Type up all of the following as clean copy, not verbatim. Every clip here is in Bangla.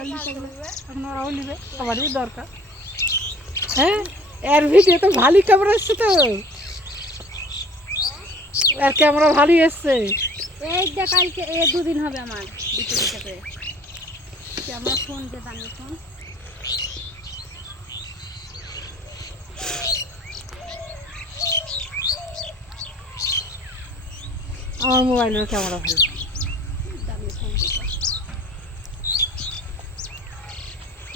এখন ওরাও নিবে, সবারই দরকার। হ্যাঁ, এর ভিডিও তো ভালোই ক্যামেরা এসছে তো, এর ক্যামেরা ভালোই এসছে। এই যে কালকে 2 দিন হবে আমার দিতে দিতে করে ক্যামেরা, ফোন যে দামি ফোন। আমার মোবাইলের ক্যামেরা ভালো, দামি ফোন।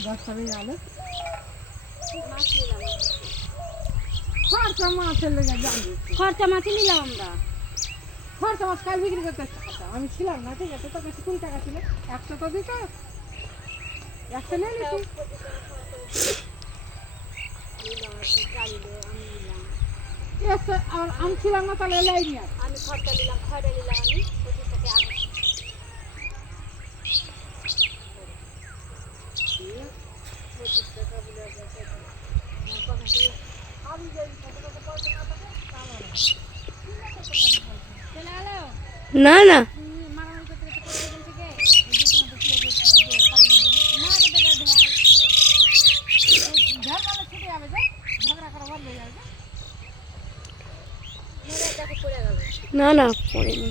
10 টাকাই আলো মাছ নিলাম, খরচা মাছের লেগে জানি, খরচা মাছ নিলাম আমরা। খরচা মাছ কাল বিক্রি করতে আমি ছিলাম না, ঠিক আছে, তোর কাছে কোন টাকা ছিল? 100 তো দিত, 100 নিয়ে নিচ্ছি। আমি ছিলাম না, তাহলে এলাই নিয়ে আমি খরচা নিলাম, খয়টা নিলাম আমি 25 টাকা আগে। না না না না পড়েনি।